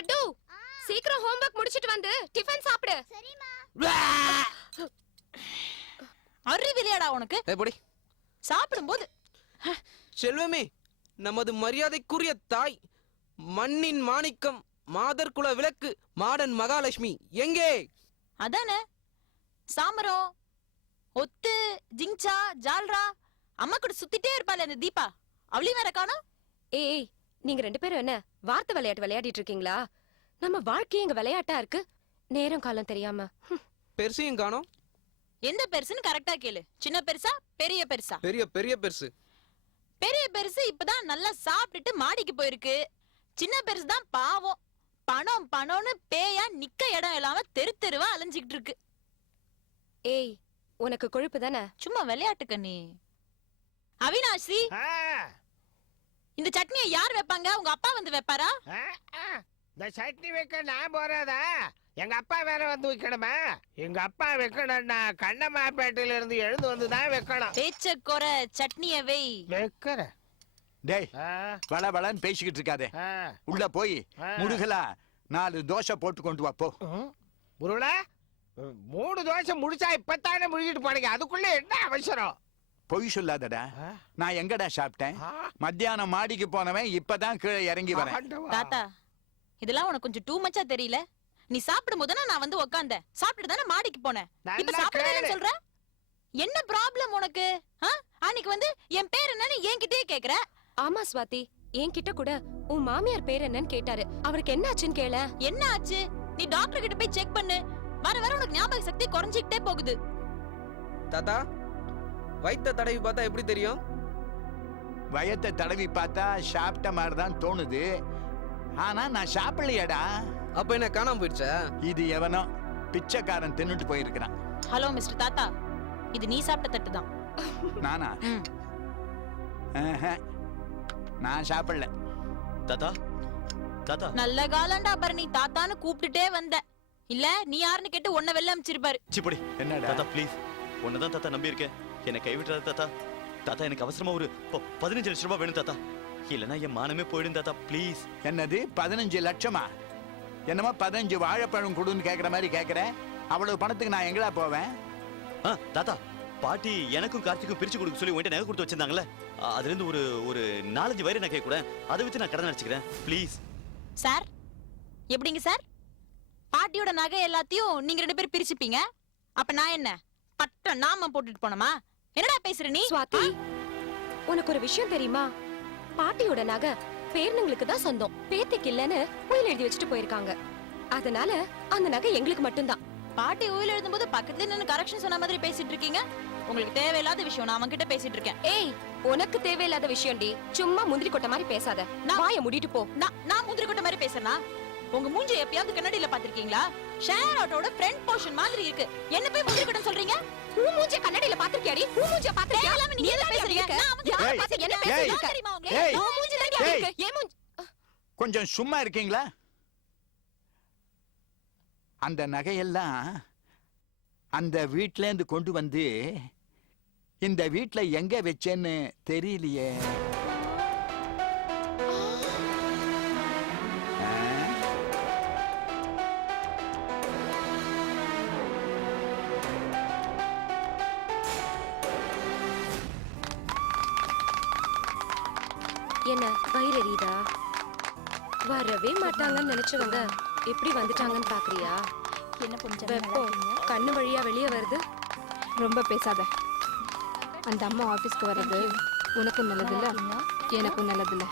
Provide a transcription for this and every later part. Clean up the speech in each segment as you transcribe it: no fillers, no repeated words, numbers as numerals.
லட்டு சீக்கிரம் ஹோம்வொர்க் முடிச்சிட்டு வந்து டிபன் சாப்பிடு. சரிமா. அறிவிலையாடா உனக்கு? எப்படி சாப்பிடும்போது செல்வமே, நமது மரியாதைக்குரிய தாய், மண்ணின் மாணிக்கம், மாதர் குல விளக்கு, மாடன் மகாலட்சுமி எங்கே? அதானே சாமரம் ஒத்து ஜிங்சா ஜால்ரா அம்மா கூட சுத்திட்டே இருப்பாள் அந்த தீபா. அவளையும் வேற காணோம். ஏய், நீங்க 2 பேரும் என்ன வார்த்தை விளையாட்டு விளையாடிட்டு இருக்கீங்களா? நம்ம வாழ்க்கை எங்க விளையாட்டா இருக்கு, நேரம் காலம் தெரியாம. பெருசையும் காணோம். எந்த பெருசுன்னு கரெக்டா கேளு. சின்ன பெருசா பெரிய பெருசா? பெரிய பெரிய பெருசு. பெரிய பெருசு இப்பதான் நல்லா சாப்பிட்டுட்டு மாடிக்கு போயிருக்கு. சின்ன பெருசு தான் பாவம், பணம் பணம்னு பேயா நிக்க இடம் இல்லாம தெரு தெருவா அலைஞ்சுக்கிட்டு இருக்கு. ஏய், உனக்கு கொழுப்பு தானே? சும்மா விளையாட்டுக்க நீ. அவினாஷி, இந்த சட்னியை யார் வைப்பாங்க? உங்க அப்பா வந்து வைப்பாரா? இந்த சட்னி வைக்க நான் போறதா? எங்க அப்பா வேற வந்து வைக்கணுமா? எங்க அப்பா வைக்கணும்னா கண்ணம்மாப்பேட்டையில இருந்து எழுந்து வந்துதான் வைக்கணும். பேச்ச குறை, சட்னிய வை. வைக்கிற டேய், வள வளன்னு பேசிக்கிட்டு இருக்காதே. உள்ள போய் முருகலா 4 தோசை போட்டு கொண்டு வா போ. முருகலா 3 தோசை முடிச்சா இப்பத்தானே முடிஞ்சிட்டு போனீங்க, அதுக்குள்ள என்ன அவசரம்? பொய் சொல்லாதடா. நான் எங்கடா சாப்பிட்டேன்? மத்தியானம் மாடிக்கு போனவன் இப்பதான் கீழே இறங்கி வரேன். தாத்தா, இதெல்லாம் உனக்கு கொஞ்சம் டூ மச்சா தெரியல? நீ சாப்பிடும் போது நான் வந்து உட்கார்ந்தேன், சாப்பிட்டு தானே மாடிக்கு போனேன். இப்ப சாப்பிடுறேன்னு சொல்ற, என்ன ப்ராப்ளம் உனக்கு? அன்னைக்கு வந்து என் பேர் என்னன்னு என்கிட்டயே கேக்குற. ஆமா ஸ்வாதி, என்கிட்ட கூட உன் மாமியார் பேர் என்னன்னு கேட்டாரு. அவருக்கு என்ன ஆச்சுன்னு கேள. என்ன ஆச்சு? நீ டாக்டர் கிட்ட போய் செக் பண்ணு. வர வர உனக்கு ஞாபக சக்தி குறைஞ்சிக்கிட்டே போகுது. தாத்தா, வயித்த தடவி பார்த்தா எப்படி தெரியும்? வயத்தை தடவி பார்த்தா சாப்பிட்ட மாதிரி தான் தோணுது. ஆனா நான் சாப்பிடலையடா. அப்ப என்ன காணாம போயிடுச்சா? இது எவனோ பிச்சைக்காரன் தின்னுட்டு போயிருக்கிறான். ஹலோ மிஸ்டர் தாத்தா, இது நீ சாப்பிட்ட தட்டு தான். நானா? நான் சாப்பிடல. தாத்தா தாத்தா, நல்ல காலண்டா பாரு, நீ தாத்தான்னு கூப்பிட்டுட்டே வந்த. இல்ல நீ யாருன்னு கேட்டு உன்னை வெளில அமிச்சிருப்பாரு. சிப்படி. என்னடா? தாத்தா ப்ளீஸ், உன்னதான் தாத்தா நம்பி இருக்கேன், என்னை கைவிட்டுறாத தாத்தா. தாத்தா, எனக்கு அவசரமா ஒரு 15 லட்சம் ரூபாய் வேணும் தாத்தா, இல்லனா என் மானமே போயிடும் தாத்தா ப்ளீஸ். என்னது 15 லட்சமா? என்னமா 15 வாழைப்பழம் கொடுன்னு கேக்குற மாதிரி கேக்குற? அவ்வளவு பணத்துக்கு நான் எங்கடா போவேன்? தாத்தா, பாட்டி எனக்கும் கார்த்திக்கும் பிரிச்சு கொடுக்க சொல்லி உன்கிட்ட நகை கொடுத்து வச்சிருந்தாங்கல்ல, அதுல இருந்து ஒரு 4-5 வயிறு நகை கூட, அதை வச்சு நான் கடன் அடிச்சுக்கிறேன் ப்ளீஸ். சார், எப்படிங்க சார்? பாட்டியோட நகை எல்லாத்தையும் நீங்க 2 பேரும் பிரிச்சுப்பீங்க, அப்ப நான் என்ன பட்ட நாம போட்டுட்டு போனோமா? என்னடா பேசுற நீ? ஸ்வாதி, உனக்கு ஒரு விஷயம் தெரியுமா? பாட்டியோட நகை பேரனுங்களுக்கு தான் சொந்தம், பேத்திக்கு இல்லன்னு உயில் எழுதி வச்சுட்டு போயிருக்காங்க. அதனால அந்த நகை எங்களுக்கு மட்டும்தான். பாட்டி உயில் எழுதும்போது பக்கத்துல நின்னு கரெக்ஷன் சொன்ன மாதிரி பேசிட்டு இருக்கீங்க. உங்களுக்கு தேவையில்லாத விஷயம் நான் அவன்கிட்ட பேசிட்டு இருக்கேன். ஏய், உனக்கு தேவையில்லாத விஷயம் டி. சும்மா முந்திரி கொட்டை மாதிரி பேசாத. வாயை மூடிட்டு போ. நான் முந்திரி கொட்டை மாதிரி பேசுறேனா? உங்க மூஞ்சி எப்பயாவது கண்ணாடியில பாத்திருக்கீங்களா? ஷேர் ஆட்டோட ஃப்ரண்ட் போர்ஷன் மாதிரி இருக்கு. என்ன போய் முந்திரி கொட்டை சொல்றீங்க? உன் மூஞ்சி கண்ணாடியில பாத்திருக்கியாடி? உன் மூஞ்சி பாத்திருக்கியா? நீ என்ன பேசுறீங்க? நான் பாத்து என்ன பேசுறீங்க தெரியுமா உங்களுக்கு? உன் மூஞ்சி தான் இருக்கு. ஏன் மூஞ்சி? கொஞ்சம் சும்மா இருக்கீங்களா? அந்த நகையெல்லாம் அந்த வீட்ல இருந்து கொண்டு வந்து இந்த வீட்ல எங்க வச்சேன்னு தெரியலையே. என்ன வயிறு எரியுதா? வரவே மாட்டாங்கன்னு நினைச்சவங்க எப்படி வந்துட்டாங்கன்னு பாக்குறியா? என்ன கொஞ்சம் வெப்பம் கண்ணு வழியா வெளியே வருது. ரொம்ப பேசாத. அந்த அம்மா ஆபீஸ்க்கு வர்றது உனக்கும் நல்லதில்ல, எனக்கும் நல்லதில்ல.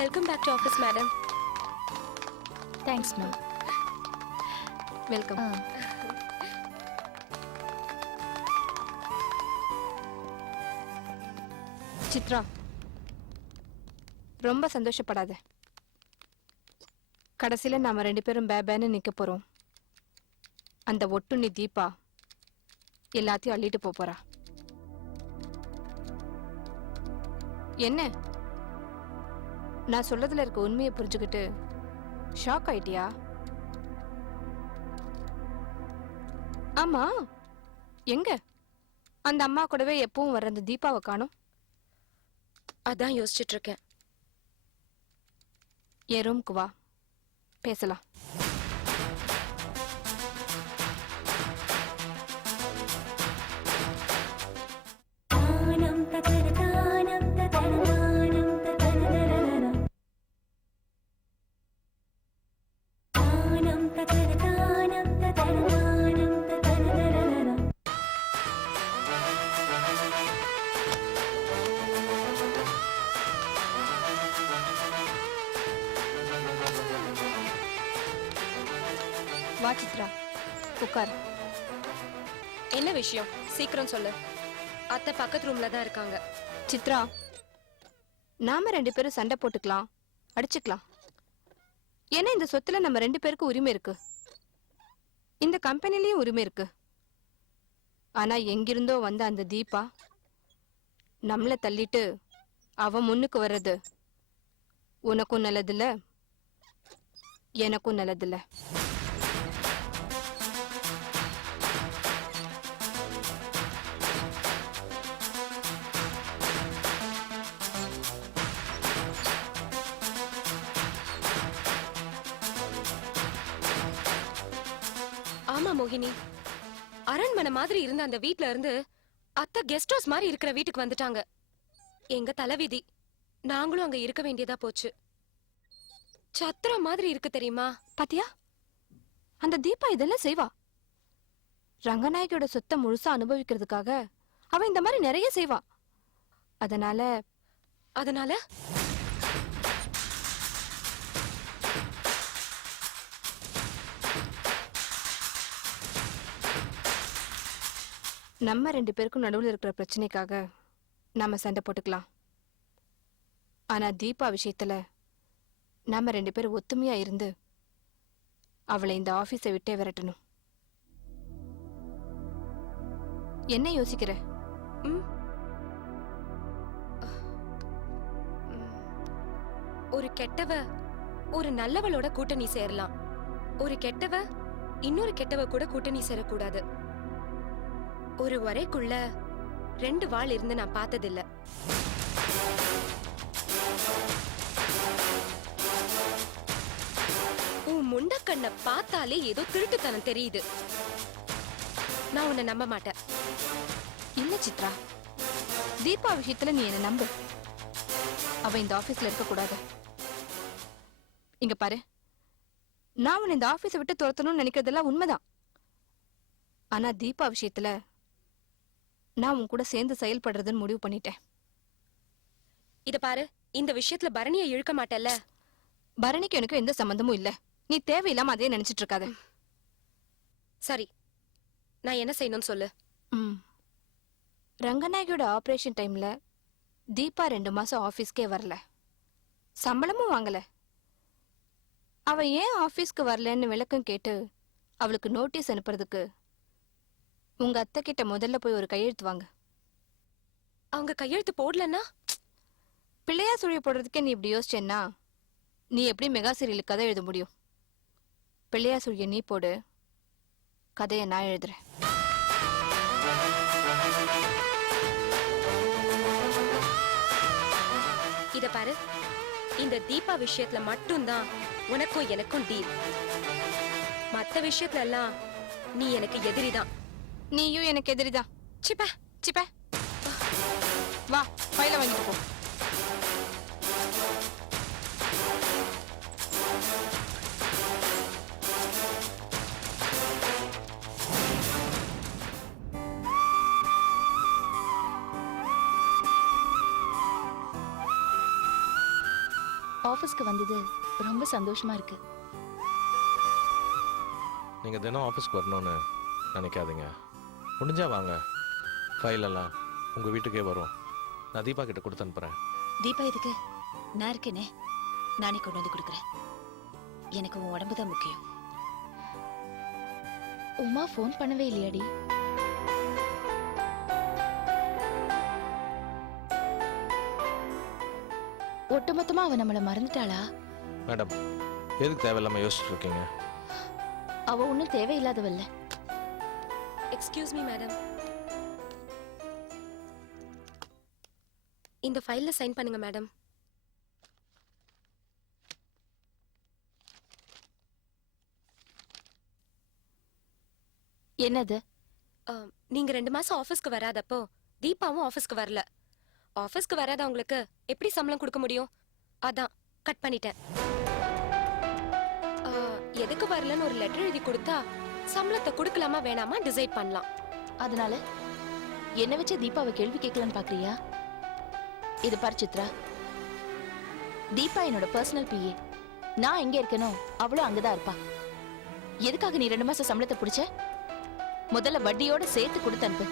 Welcome back to office madam. Thanks ma'am. Welcome. Chitra, ரொம்ப சந்தோஷப்படாத. கடைசியில நாம 2 பேரும் பேபேன்னு நிக்க போறோம். அந்த ஒட்டுண்ணி தீபா எல்லாத்தையும் அள்ளிட்டு போறா. என்ன நான் சொல்லதுல இருக்க உண்மையை புரிஞ்சுக்கிட்டு ஷாக் ஆயிட்டியா? ஆமா, எங்க அந்த அம்மா கூடவே எப்பவும் வர்ற அந்த தீபாவை காணோம்? அதான் யோசிச்சுட்டு இருக்கேன். என் ரூம்க்கு வா, பேசலாம். வா சித்ரா, உட்கார். என்ன விஷயம் சீக்கிரம் சொல்லு. அத்தை பக்கத்து ரூம்ல தான் இருக்காங்க. சித்ரா, நாம 2 பேரும் சண்டை போட்டுக்கலாம், அடிச்சுக்கலாம். ஏன்னா இந்த சொத்துல நம்ம 2 பேருக்கு உரிமை இருக்கு, இந்த கம்பெனிலயும் உரிமை இருக்கு. ஆனா எங்கிருந்தோ வந்த அந்த தீபா நம்மள தள்ளிட்டு அவ முன்னுக்கு வர்றது உனக்கும் நல்லதில்ல, எனக்கும் நல்லதில்ல. ஆமா மோகினி, அரண்மனை மாதிரி இருந்த அந்த வீட்ல இருந்து அத்தை கெஸ்ட் ஹவுஸ் மாதிரி இருக்கிற வீட்டுக்கு வந்துட்டாங்க. எங்க தலைவிதி, நாங்களும் அங்க இருக்க வேண்டியதா போச்சு. சத்திரம் மாதிரி இருக்கு தெரியுமா? பாத்தியா, அந்த தீபா இதெல்லாம் செய்வா. ரங்கநாயகியோட சொத்தை முழுசா அனுபவிக்கிறதுக்காக அவ இந்த மாதிரி நிறைய செய்வா. அதனால அதனால நம்ம 2 பேருக்கும் நடுவுல இருக்கிற பிரச்சனைக்காக நாம சண்டை போட்டுக்கலாம். ஆனா தீபா விஷயத்துல நாம 2 பேரும் ஒத்துமையா இருந்து அவளை இந்த ஆபீஸை விட்டே விரட்டணும். என்ன யோசிக்கிற? ம்? ஒரு கெட்டவ ஒரு நல்லவளோட கூட்டணி சேரலாம், ஒரு கெட்டவ இன்னொரு கெட்டவ கூட கூட்டணி சேரக்கூடாது. ஒரு வரைக்குள்ள 2 வாள் இருந்து நான் பார்த்ததில்ல. உன் முண்டக்கண்ண பார்த்தாலே ஏதோ திருட்டுத்தனம் தெரியுது. நான் உன்னை நம்ப மாட்டேன். இல்ல சித்ரா, தீபா விஷயத்துல நீ என்ன நம்பு. அவ இந்த ஆபீஸ்ல இருக்க கூடாது. இங்க பாரு, நான் உன்னை இந்த ஆபீஸை விட்டு துரத்தணும்னு நினைக்கிறதெல்லாம் உண்மைதான். ஆனா தீபா விஷயத்துல நான் உன் கூட சேர்ந்து செயல்படுறதுன்னு முடிவு பண்ணிட்டேன். இத பாரு, இந்த விஷயத்துல பரணியை இழுக்க மாட்டல்ல? பரணிக்கு எனக்கு எந்த சம்பந்தமும் இல்ல. நீ தேவையில்லாம அதே நினைச்சிட்டு இருக்காத. சரி, நான் என்ன செய்யணும்னு சொல்லு. ரங்கநாயகியோட ஆபரேஷன் டைம்ல தீபா 2 மாசம் ஆபீஸ்க்கே வரல, சம்பளமும் வாங்கல. அவ ஏன் ஆபீஸ்க்கு வரலன்னு விளக்கம் கேட்டு அவளுக்கு நோட்டீஸ் அனுப்புறதுக்கு உங்க அத்தை கிட்ட முதல்ல போய் ஒரு கையெழுத்து வாங்க. அவங்க கையெழுத்து போடலன்னா? பிள்ளையா சுழிய போடுறதுக்கே நீ இப்படி யோசிச்சேன்னா நீ எப்படி மெகா சீரியலுக்கு கதை எழுத முடியும்? பிள்ளையா சுழிய நீ போடு, கதையை நான் எழுதுறேன். இத பாரு, இந்த தீபா விஷயத்துல மட்டும்தான் உனக்கும் எனக்கும் டீல். மத்த விஷயத்துல எல்லாம் நீ எனக்கு எதிரிதான். நீயும் எனக்கு எதிரிதான். சிப்ப சிப்ப வா, ஃபைல வாங்கிட்டு போ. ஆபீஸ்க்கு வந்தது ரொம்ப சந்தோஷமா இருக்கு. நீங்கள் தினம் ஆஃபீஸ்க்கு வரணும்னு நினைக்காதீங்க. முடிஞ்சா வாங்க, ஃபைல் எல்லாம் உங்கள் வீட்டுக்கே வரும். நான் தீபா கிட்ட கொடுத்து அனுப்புகிறேன். தீபா இதுக்கு நான் இருக்கேனே, நானே கொண்டு வந்து கொடுக்குறேன். எனக்கு உன் உடம்பு தான் முக்கியம். உமா ஃபோன் பண்ணவே இல்லையாடி? ஒட்டுமொத்தமா அவ நம்மள மறந்துட்டாளா? மேடம், எதுக்கு தேவையில்லாமல் யோசிச்சுட்டு இருக்கீங்க? அவ ஒன்றும் தேவையில்லாதவல்ல. எக்ஸ்கியூஸ் மீ மேடம், இந்த ஃபைல்ல சைன் பண்ணுங்க மேடம். என்னது? நீங்க 2 மாசம் ஆபீஸ்க்கு வராதப்போ தீபாவும் ஆபீஸ்க்கு வரல. ஆபீஸ்க்கு வராதவங்களுக்கு எப்படி சம்பளம் கொடுக்க முடியும்? அதான் கட் பண்ணிட்டேன். எதுக்கு வரலன்னு ஒரு லெட்டர் எழுதி கொடுத்தா சம்பளத்தை கொடுக்கலாமா வேணாமா டிசைட் பண்ணலாம். அதனால என்ன வச்சு தீபாவை கேள்வி கேட்கலான்னு பாக்குறியா? இது பாரு சித்ரா, தீபா என்னோட பர்சனல் பிஏ. நான் எங்க இருக்கனோ அவளும் அங்கதான் இருப்பா. எதுக்காக நீ 2 மாசம் சம்பளத்தை பிடிச்ச? முதல்ல வட்டியோட சேர்த்து கொடுத்து அனுப்பு.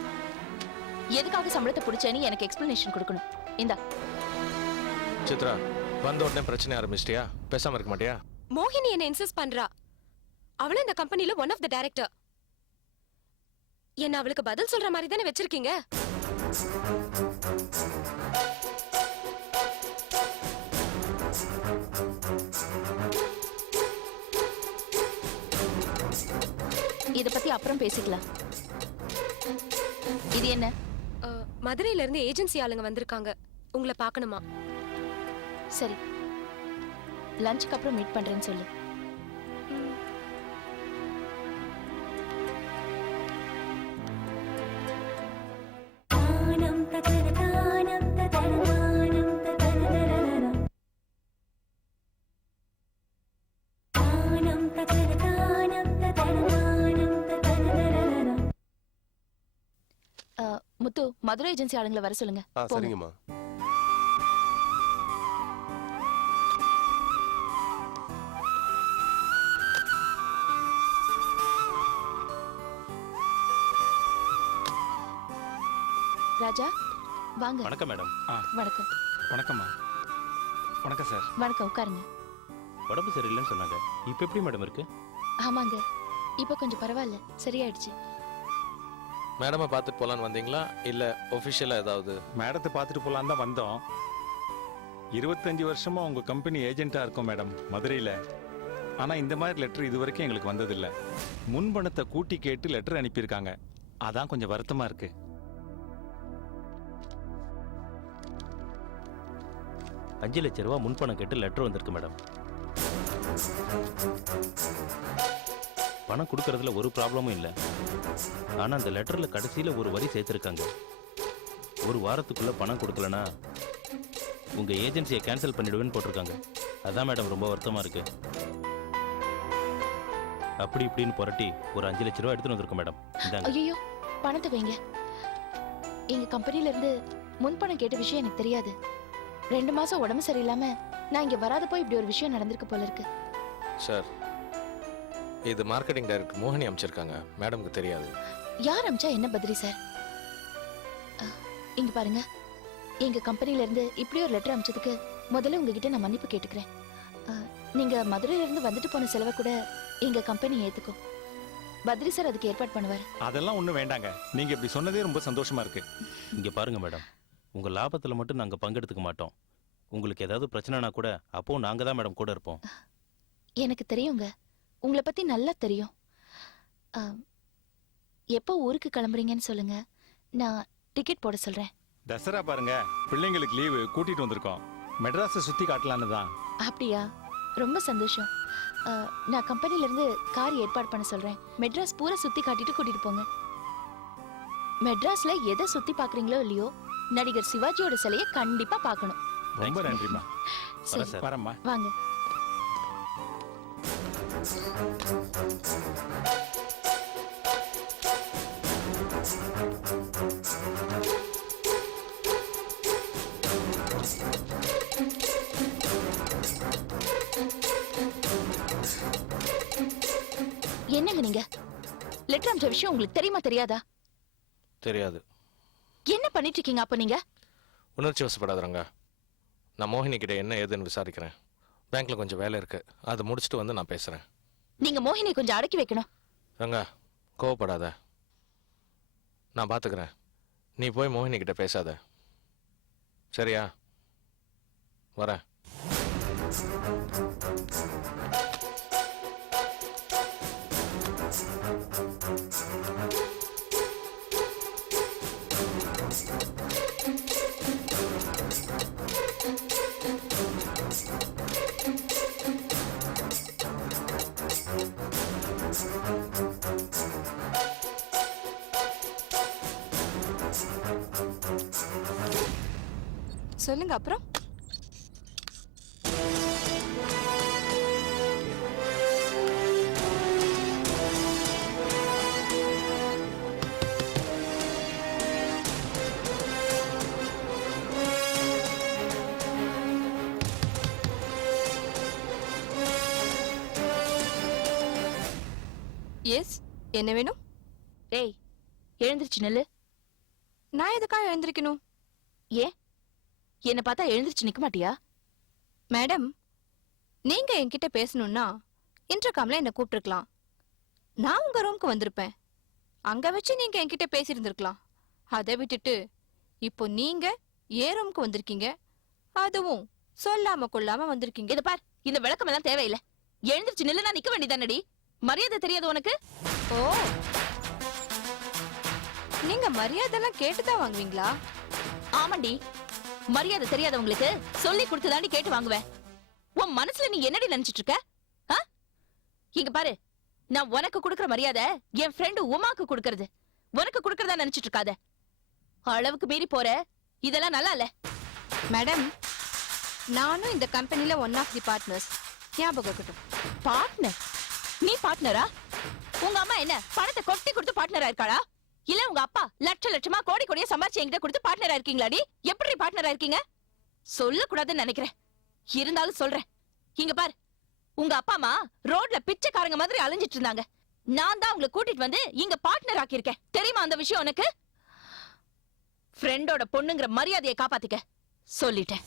எதுக்காக சம்பளத்தை பிடிச்சேன்னு எனக்கு எக்ஸ்பிளனேஷன் கொடுக்கணும். இந்தா. சித்ரா, வந்த உடனே பிரச்சனை ஆரம்பிச்சிட்டியா? பேசாம இருக்க மாட்டியா? மோகினி என்ன இன்சிஸ்ட் பண்றா. அவளும் இந்த கம்பெனில ஒன் ஆஃப் த டைரக்டர். என்ன அவளுக்கு பதில் சொல்ற மாதிரி தானே வச்சிருக்கீங்க. இத பத்தி அப்புறம் பேசிக்கலாம். இது என்ன? மதுரையில இருந்து ஏஜென்சி ஆளுங்க வந்திருக்காங்க. உங்களை பார்க்கணுமா? சரி, லஞ்சுக்கு அப்புறம் மீட் பண்றேன்னு சொல்லு. முத்து, மதுரை ஏஜென்சி ஆளுங்களை வர சொல்லுங்க. சரிங்கம்மா. ராஜா, வாங்க. வணக்கம் மேடம். வணக்கம். வணக்கம்மா. வணக்கம் சார். வணக்கம், உட்காருங்க. உடம்பு சரியில்லைன்னு சொன்னாங்க. இப்போ எப்படி மேடம் இருக்கு? ஆமாங்க, இப்போ கொஞ்சம் பரவாயில்ல, சரியாயிடுச்சு. மேடமை பார்த்துட்டு போலான்னு வந்தீங்களா இல்ல ஒபிஷியலா ஏதாவது? மேடத்தை பார்த்துட்டு போலாம் தான் வந்தோம். 25 வருஷமா உங்க கம்பெனி ஏஜென்ட்டா இருக்கோம் மேடம் மதுரையில. ஆனா இந்த மாதிரி லெட்டர் இது வரைக்கும் எங்களுக்கு வந்ததில்லை. முன்பணத்தை கூட்டி கேட்டு லெட்டர் அனுப்பியிருக்காங்க. அதான் கொஞ்சம் வருத்தமா இருக்கு. 5 லட்சம் ரூபாய் முன்பணம் கேட்டு லெட்டர் வந்திருக்கு மேடம். பணம் கொடுக்கறதுல ஒரு ப்ராப்ளமும் இல்லை. ஆனால் அந்த லெட்டரில் கடைசியில் ஒரு வரி சேர்த்துருக்காங்க. 1 வாரத்துக்குள்ளே பணம் கொடுக்கலனா உங்கள் ஏஜென்சியை கேன்சல் பண்ணிடுவேன்னு போட்டிருக்காங்க. அதான் மேடம் ரொம்ப வருத்தமாக இருக்கு. அப்படி இப்படின்னு புரட்டி ஒரு 5 லட்ச ரூபா எடுத்துன்னு வந்திருக்கோம் மேடம். இந்தாங்க. ஐயோ, பணத்தை வைங்க. எங்க கம்பெனில இருந்து முன்பணம் கேட்ட விஷயம் எனக்கு தெரியாது. 2 மாசம் உடம்பு சரியில்லாம நான் இங்க வராதப்போ இப்படி ஒரு விஷயம் நடந்திருக்கு போல இருக்கு. சார், இது மார்க்கெட்டிங் டைரக்டர் மோகினி அமைச்சிருக்காங்க. மேடம்க்கு தெரியாது. யார் அமிச்சா என்ன பத்ரி சார்? இங்க பாருங்க, எங்க கம்பெனில இருந்து இப்படி ஒரு லெட்டர் அமிச்சதுக்கு முதல்ல உங்ககிட்ட நான் மன்னிப்பு கேட்டுக்கிறேன். நீங்க மதுரையில இருந்து வந்துட்டு போன செலவை கூட எங்க கம்பெனி ஏத்துக்கும். பத்ரி சார் அதுக்கு ஏற்பாடு பண்ணுவார். அதெல்லாம் ஒன்றும் வேண்டாங்க. நீங்க இப்படி சொன்னதே ரொம்ப சந்தோஷமா இருக்கு. இங்கே பாருங்க மேடம், உங்கள் லாபத்தில் மட்டும் நாங்கள் பங்கெடுத்துக்க மாட்டோம். உங்களுக்கு ஏதாவது பிரச்சனைனா கூட அப்போ நாங்கள் தான் மேடம் கூட இருப்போம். எனக்கு தெரியுங்க, உங்களை பத்தி நல்லா தெரியும். எப்போ ஊருக்கு கிளம்புறீங்கன்னு சொல்லுங்க, நான் டிக்கெட் போட சொல்றேன். தசரா பாருங்க, பிள்ளைங்களுக்கு லீவு கூட்டிட்டு வந்திருக்கோம். மெட்ராஸை சுத்தி காட்டலான்னு தான். அப்படியா? ரொம்ப சந்தோஷம். நான் கம்பெனில இருந்து கார் ஏற்பாடு பண்ண சொல்றேன். மெட்ராஸ் பூரா சுத்தி காட்டிட்டு கூட்டிட்டு போங்க. மெட்ராஸ்ல எதை சுத்தி பாக்குறீங்களோ இல்லையோ, நடிகர் சிவாஜியோட சிலையை கண்டிப்பா பார்க்கணும். ரொம்ப நன்றிமா. சரி, வரம்மா. வாங்க. என்னங்க நீங்க? லெட்டர் அனுப்பிச்ச விஷயம் உங்களுக்கு தெரியுமா தெரியாதா? தெரியாது. என்ன பண்ணிட்டு இருக்கீங்க அப்ப நீங்க? உணர்ச்சி வசப்படாதவங்க. நான் மோகினி கிட்ட என்ன ஏதுன்னு விசாரிக்கிறேன். பேங்க்ல கொஞ்சம் வேலை இருக்கு, அதை முடிச்சுட்டு வந்து நான் பேசுறேன். நீங்க மோகினியை கொஞ்சம் அடக்கி வைக்கணும். ரங்கா, கோவப்படாத, நான் பாத்துக்கிறேன். நீ போய் மோகினி கிட்ட பேசாத, சரியா? வரேன். சொல்லுங்க அப்புறம். எஸ், என்ன வேணும்? ஏய், எழுந்திருச்சு நில்லு. நான் எதுக்காக எழுந்திருக்கணும்? ஏன் என்ன பார்த்தா எழுந்திருச்சு நிக்க மாட்டியா? மேடம், நீங்க என்கிட்ட பேசணும்னா இன்டர்காம்ல என்ன கூப்பிட்டுருக்கலாம். நான் உங்க ரூம்க்கு வந்திருப்பேன். அங்க வச்சு நீங்க என்கிட்ட பேசியிருந்திருக்கலாம். அதை விட்டுட்டு இப்போ நீங்க ஏன் ரூம்க்கு வந்திருக்கீங்க, அதுவும் சொல்லாம கொள்ளாம வந்திருக்கீங்க. இத பார், இந்த விளக்கம் எல்லாம் தேவையில்லை. எழுந்திருச்சு நில்லுனா நிக்க வேண்டியதானடி? மரியாதை தெரியாது உனக்கு? ஓ, நீங்க மரியாதைலாம் கேட்டுதான் வாங்குவீங்களா? ஆமாண்டி, மரியாதை தெரியாதவங்களுக்கு சொல்லி கொடுத்துதாண்டி கேட்டு வாங்குவேன். உன் மனசுல நீ என்னடி நினைச்சிட்டு இருக்க? இங்க பாரு, நான் உனக்கு கொடுக்கற மரியாதை என் ஃப்ரெண்டு உமாக்கு கொடுக்கறது. உனக்கு கொடுக்கறதா நினைச்சிட்டு இருக்காத. அளவுக்கு மீறி போற, இதெல்லாம் நல்லா இல்ல. மேடம், நானும் இந்த கம்பெனில ஒன் ஆஃப் தி பார்ட்னர்ஸ். ஞாபகம் இருக்கட்டும். பார்ட்னர்? நீ பார்ட்னரா? உங்க அம்மா என்ன பணத்தை கொட்டி கொடுத்து பார்ட்னரா இருக்காளா? இல்ல உங்க அப்பா லட்சமா கோடி கோடியா சம்பாரிச்சு என்கிட்ட கொடுத்து பார்ட்னரா இருக்கீங்களாடி? எப்படி பார்ட்னரா இருக்கீங்க? சொல்லக்கூடாதுன்னு நினைக்கிறேன், இருந்தாலும் சொல்றேன். இங்க பாரு, உங்க அப்பா அம்மா ரோட்ல பிச்சைக்காரங்க மாதிரி அலைஞ்சிட்டு இருந்தாங்க. நான் தான் உங்களை கூட்டிட்டு வந்து இங்க பார்ட்னர் ஆக்கியிருக்கேன். தெரியுமா அந்த விஷயம் உனக்கு? ஃப்ரெண்டோட பொண்ணுங்கிற மரியாதையை காப்பாத்திக்க சொல்லிட்டேன்.